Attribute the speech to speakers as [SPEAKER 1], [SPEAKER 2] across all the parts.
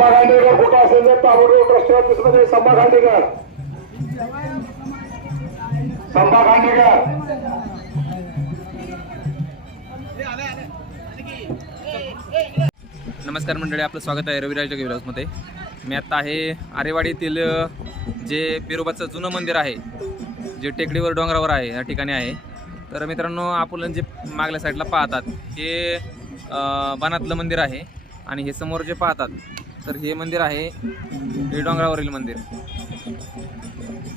[SPEAKER 1] संभा खांडेकर कुठं असेल तर ताबडतोब रस्त्यावर दिसत नाही संभा संभा
[SPEAKER 2] नमस्कार मंडळी आपलं स्वागत आहे रविराज जगविराजमध्ये मी आत्ता आहे आरेवाडीतील जे पेरोबाचं जुनं मंदिर आहे जे टेकडीवर डोंगरावर आहे या ठिकाणी आहे. तर मित्रांनो आपण जे मागल्या साईडला पाहतात हे बनातलं मंदिर आहे आणि हे समोर जे पाहतात तर हे मंदिर आहे हे डोंगरावरील मंदिर.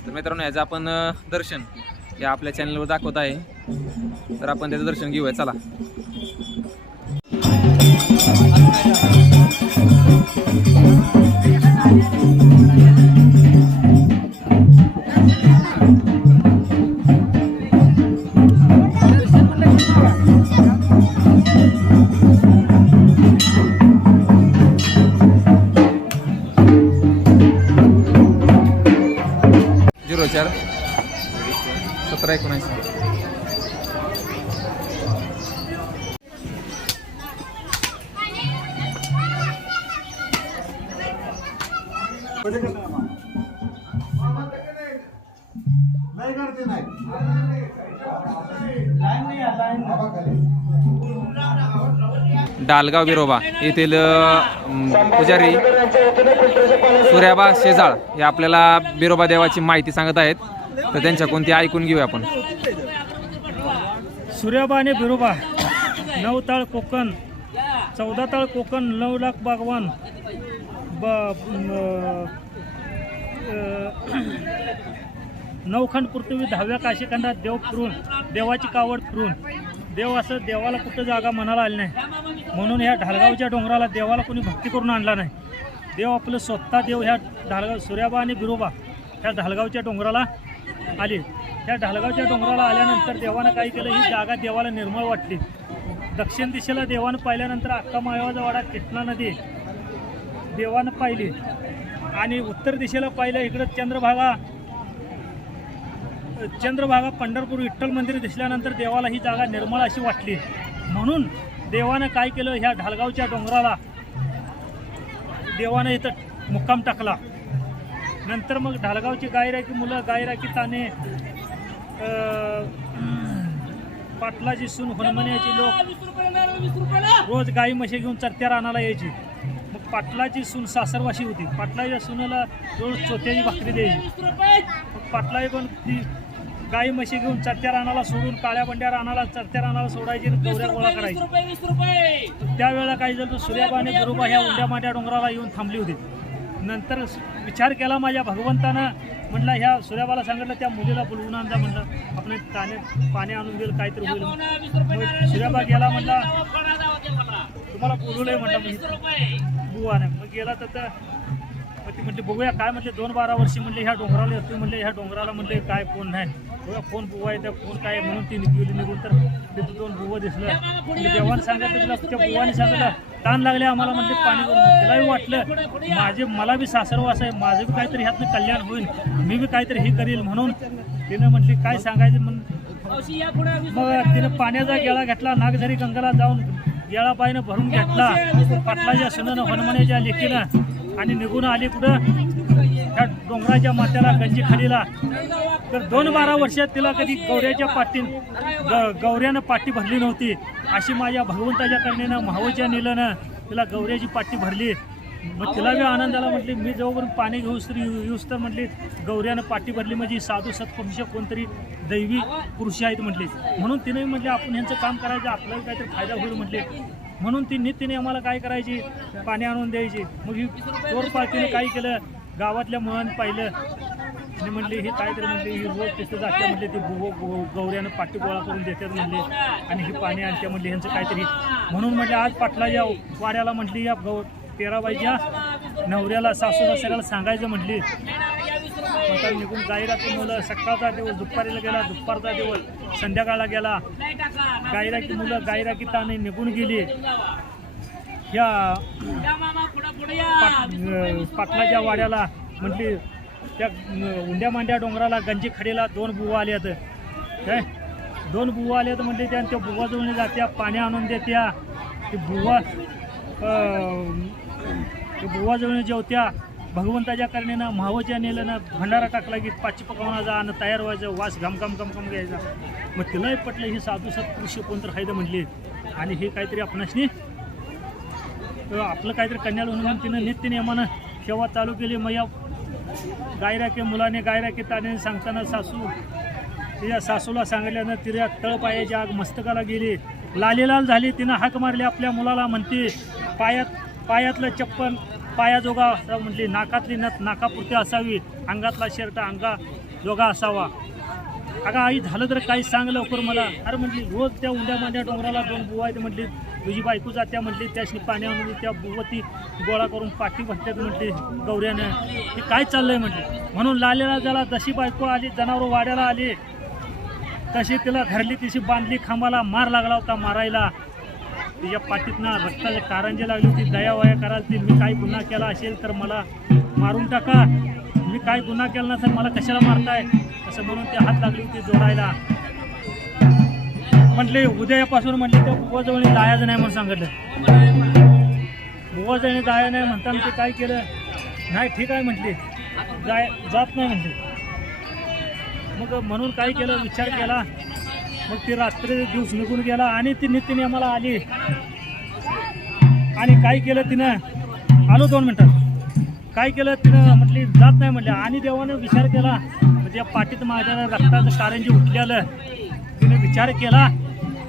[SPEAKER 2] तर मित्रांनो याचं आपण दर्शन या आपल्या चॅनलवर दाखवत आहे. तर आपण त्याचं दर्शन घेऊया. चला. झिरो एकोणऐंशी डालगाव बिरोबा येथील पुजारी सूर्याबा शेजाळ हे आपल्याला बिरोबा देवाची माहिती सांगत आहेत. तर त्यांच्या कोणती ऐकून घेऊया आपण.
[SPEAKER 3] सूर्याबा आणि बिरोबा नऊ ताळ कोकण चौदा ताळ कोकण नऊ लाख बागवान ब नऊखंड पृथ्वी दहाव्या काशीखंडात देव फिरून देवाची कावड फिरून देव असं देवाला कुठं जागा मनाला आली नाही. म्हणून ह्या ढालगावच्या डोंगराला देवाला कोणी भक्ती करून आणला नाही. देव आपलं स्वतः देव ह्या ढालगाव सूर्याबा आणि बिरोबा ह्या ढालगावच्या डोंगराला आली. त्या ढालगावच्या डोंगराला आल्यानंतर देवानं काय केलं? ही जागा देवाला निर्मळ वाटली. दक्षिण दिशेला देवानं पाहिल्यानंतर अक्का मायवाचा वाडा कृष्णा नदी देवानं पाहिली. आणि उत्तर दिशेला पाहिलं इकडं चंद्रभागा चंद्रभागा पंढरपूर विठ्ठल मंदिर दिसल्यानंतर देवाला ही जागा निर्मळ अशी वाटली. म्हणून देवानं काय केलं? ह्या ढालगावच्या डोंगराला देवानं इथं मुक्काम टाकला. नंतर मग ढालगावची गायराकी मुलं गायराकी ताने पाटलाची सून हनुमान्याची लोक रोज गाई म्हशी घेऊन चरत्या रानाला यायची. मग पाटलाची सून सासरवाशी होती. पाटलाच्या सुनेला रोज चोथ्याची भाकरी द्यायची. मग पाटलाही पण ती गाई म्हशी घेऊन चरत्या रानाला सोडून काळ्या बंड्या रानाला चरत्या रानाला सोडायची आणि गवऱ्या गोळा करायची. त्यावेळेला काय झालं सूर्याबा आणि गुरुबा ह्या उंड्या माट्या डोंगराला येऊन थांबली होती. नंतर विचार केला माझ्या भगवंतानं. म्हटलं ह्या सूर्याबाला सांगितलं त्या मुलीला बोलवून आणला म्हटलं आपण ताने पाणी आणून देईल काहीतरी होईल. मग सूर्याबा गेला म्हटला तुम्हाला बोलवलंय म्हटलं बुवा बुवाने. मग गेला तर त्या- मग ती म्हटली बघूया काय म्हटले दोन बारा वर्षी म्हणले ह्या डोंगराला येतो म्हणले ह्या डोंगराला म्हटले काय फोन नाही. बघा फोन बुवा आहे त्या फोन काय आहे? म्हणून ती निघली निघून तर तिथं दोन बुवं दिसलं. म्हणजे देवाने सांगितलं तिला त्या बुवाने सांगितलं ताण लागले आम्हाला म्हणते पाणी करून तिलाही वाटलं माझे मला बी सासरवास आहे माझं बी काहीतरी ह्यातनं कल्याण होईल मी बी काहीतरी हे करील म्हणून तिनं म्हटली काय सांगायचं? म्हणून मग तिनं पाण्याचा गेळा घेतला नागझरी गंगाला जाऊन गेळा पायनं भरून घेतला. पाटलाच्या सुनानं हनुमानाच्या लेखीनं आणि निघून आली कुठं? त्या डोंगराच्या माथ्याला गंजी खालीला तर दोन बारा वर्षात तिला कधी गौऱ्याच्या पाठी ग गौऱ्यानं पाठी भरली नव्हती. अशी माझ्या भगवंताच्या करणेनं महावच्या निलं तिला गौऱ्याची पाठी भरली. मग तिला बी आनंदाला म्हटली मी जवळपर्यंत पाणी घेऊस तर येऊस तर म्हटली गौऱ्यानं पाठी भरली म्हणजे साधू सत्पुरुष कोणतरी दैवी पुरुष आहेत म्हटली. म्हणून तिने म्हटले आपण ह्यांचं काम करायचं आपल्याला काहीतरी फायदा होईल म्हटले. म्हणून ती नितीने आम्हाला काय करायची? पाणी आणून द्यायची. मग ही चोर पार्टीने काय केलं? गावातल्या मुलांनी पाहिलं आणि म्हणले ही काहीतरी म्हणले ही रोज तिथं जाते म्हणले ती गौऱ्यानं पाठी गोळा करून देतात म्हणले आणि ही पाणी आणते म्हणले ह्यांचं काहीतरी म्हणून म्हटले आज पाटला या वाड्याला म्हटली या गौ तेराबाईच्या नवऱ्याला सासू सासऱ्याला सांगायचं म्हटली. नंतर निघून गायराची मुलं सकाळचा दिवस दुपारीला गेला दुपारचा दिवस संध्याकाळला गेला. गायराकी मुलं गायराकी ताने निघून गेली. अं, पाटलाच्या वाड्याला म्हटली त्या उंड्या मांड्या डोंगराला गंजी खडीला दोन बुवा आले काय? दोन बुवा आले आहेत म्हणजे त्या त्या बुवा जवळ जात्या पाणी आणून देत्या. ते बुवा अं, बुवाजवळ जेवत्या. भगवंताच्या करणेनं महावच्या नेलं ना भंडारा टाकला की पाचशे पकवणाचा आणि तयार व्हायचं वास घमघम घमघम घ्यायचा. मग तिलाही पटलं ही साधू सत्पुरुष कोणतर हायदं म्हणली. आणि हे काहीतरी आपणासनी तर आपलं काहीतरी कन्याला म्हणून तिनं नित्य नियमानं सेवा चालू केली. मग या गायराके मुलाने गायराके ताने सांगताना सासू तिच्या सासूला सांगितल्यानं तिच्या तळपायाची आग मस्तकाला गेली. लालीलाल झाली. तिनं हाक मारली आपल्या मुलाला. म्हणते पायात पायातलं चप्पन पायाजोगा असा म्हटली. नाकातली नथ नाकापुरती असावी. अंगातला शर्ट अंगा जोगा असावा. अगं आई झालं तर काही सांग लवकर मला. अरे म्हटली रोज त्या उंड्या मांड्या डोंगराला दोन बुवा आहेत म्हटली. तुझी बायको जात्या म्हटली त्याशी पाणी आणून त्या बुवती गोळा करून पाठी भरत्यात म्हटली गौऱ्यानं. हे काय चाललंय म्हटली म्हणून लालेला ज्याला जशी बायको आली जनावर वाड्याला आली तशी तिला धरली तिशी बांधली खांबाला मार लागला होता मारायला. तिच्या पाठीतनं रक्ताचे कारंजे लागली होती दया वया करायला ती मी काय गुन्हा केला असेल तर मला मारून टाका. मी काय गुन्हा केला नसेल मला कशाला मारताय? असं म्हणून ते हात लागली होती जोडायला. म्हटले उद्यापासून म्हटले तर बुवाजवळ जायचं नाही म्हणून सांगितलं. बुवाजवळ जायचं नाही म्हणता ते काय केलं? नाही ठीक आहे म्हटली. जाय जात नाही म्हटली. मग म्हणून काय केलं? विचार केला. मग ती रात्री दिवस निघून गेला आणि ती नितीने आम्हाला आली. आणि काय केलं तिनं? आलो दोन मिनटात काय केलं तिनं? म्हटली जात नाही म्हटलं. आणि देवानं विचार केला. म्हणजे पाठीत माझ्या रक्ताचं कारंजी उठलेलं. तिने विचार केला.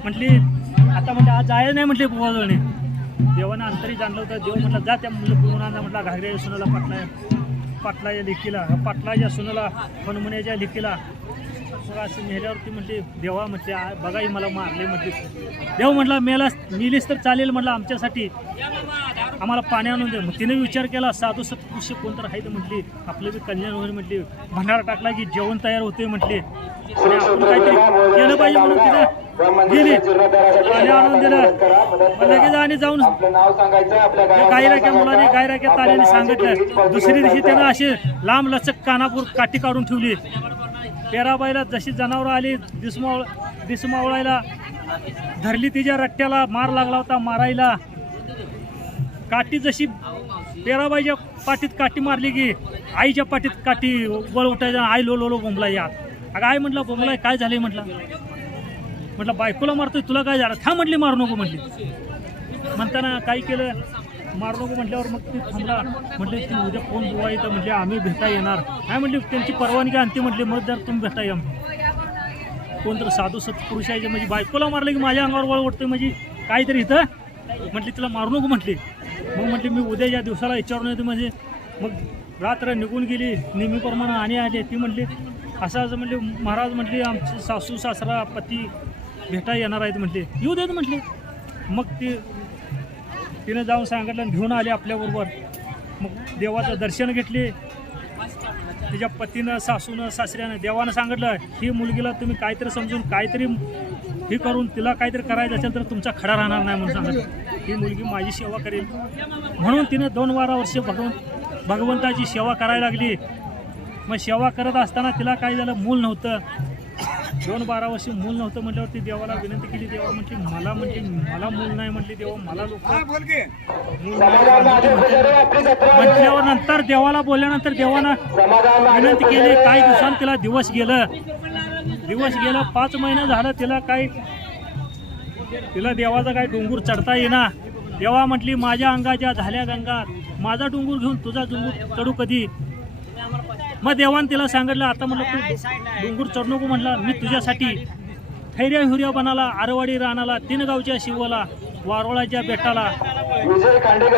[SPEAKER 3] म्हटली आता म्हणजे आज जायचं नाही म्हटली बुवाजवळने देवानं अंतरी जाणलं होतं. देव म्हटलं जा त्या मुलं बोलून आणा. म्हटलं सुनाला पाटला पाटलाच्या लिखीला पाटलाच्या सुनाला हनुमण्याच्या लिखीला मग असं नेल्यावरती म्हटली देवा म्हटले बघाई मला मारले म्हटली. देव म्हटला मेला मिलीस तर चालेल म्हटलं आमच्यासाठी. आम्हाला पाणी आणून दे. मग तिने विचार केला साधू सत्पुरुष कोणतर आहे तर म्हटली आपलं बी कल्याण होईल म्हटली. भंडारा टाकला की जेवण तयार होते म्हटले. आणि आपण काहीतरी केलं पाहिजे म्हणून तिने गेली. पाणी आणून दिलं. मग लगेच आणि जाऊन त्या गायराक्या मुलाने गायराक्या ताल्याने सांगितलं. दुसरी दिवशी त्यानं अशी लांब लचक कानापूर काठी काढून ठेवली. पेराबाईला जशी जनावरं आली दिसमावळ दिसमावळायला धरली तिच्या रट्ट्याला मार लागला होता मारायला. काठी जशी पेराबाईच्या पाठीत काठी मारली की आईच्या पाठीत काठी वळ उठायच्या आई लो लो लो बोंबला या. अगं आई म्हटलं बोंबलाय काय झालंय म्हटलं? म्हटलं बायकोला मारतोय तुला काय झालं? था म्हटली मारू नको म्हटली म्हणताना काय केलं? मारू नको म्हटल्यावर मग ती थांबला. म्हटले ती उद्या कोण बुवा येतं म्हटले आम्ही भेटा येणार. नाही म्हटली? त्यांची परवानगी आणते. म्हटली मग जर तुम्ही भेटा या कोणतर साधू सत्पुरुष आहे म्हणजे बायकोला मारलं की माझ्या अंगावर वळ उठते म्हणजे काहीतरी इथं? म्हटली तिला मारू नको म्हटली. मग म्हटली मी उद्या या दिवसाला याच्यावर येते म्हणजे. मग रात्र निघून गेली नेहमीप्रमाणे आणि आली. ती म्हटली असं असं म्हणजे महाराज म्हटली आमचे सासू सासरा पती भेटा येणार आहेत म्हटले. येऊ देत म्हटले. मग ती तिनं जाऊन सांगितलं आणि घेऊन आले आपल्याबरोबर मग देवाचं दर्शन घेतले. तिच्या पतीनं सासूनं सासऱ्यानं देवानं सांगितलं ही मुलगीला तुम्ही काहीतरी समजून काहीतरी हे करून तिला काहीतरी करायचं असेल तर तुमचा खडा राहणार नाही म्हणून सांगितलं. ही मुलगी माझी सेवा करेल. म्हणून तिनं दोन बारा वर्षे भगवंत भगवंताची सेवा करायला लागली. मग सेवा करत असताना तिला काय झालं? मूल नव्हतं. दोन बारा वर्ष मूल नव्हतं म्हटल्यावर ती देवाला विनंती केली. देवा म्हटली मला म्हटली मला मूल नाही म्हटली देवा मला लोक म्हटल्यावर नंतर देवाला बोलल्यानंतर देवानं विनंती केली काही दिवसांनी तिला दिवस गेलं. दिवस गेलं पाच महिने झालं तिला काही तिला देवाचा काही डोंगूर चढता येईना. देवा म्हटली माझ्या अंगाच्या झाल्या गंगा माझा डोंगूर घेऊन तुझा डोंगूर चढू कधी? मग देवान तिला सांगितलं आता म्हटलं तू डोंगूर चढ नको म्हटलं मी तुझ्यासाठी खैऱ्या हुऱ्या बनाला आरवाडी रानाला तीन गावच्या शिवला वारोळाच्या बेटाला.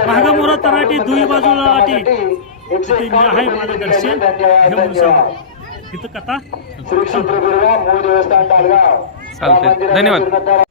[SPEAKER 3] भागामोरा तराटी दुई बाजूला लाटी तिथे मी आहे माझं दर्शन. हे म्हणून सांग तिथं कथा.
[SPEAKER 1] धन्यवाद.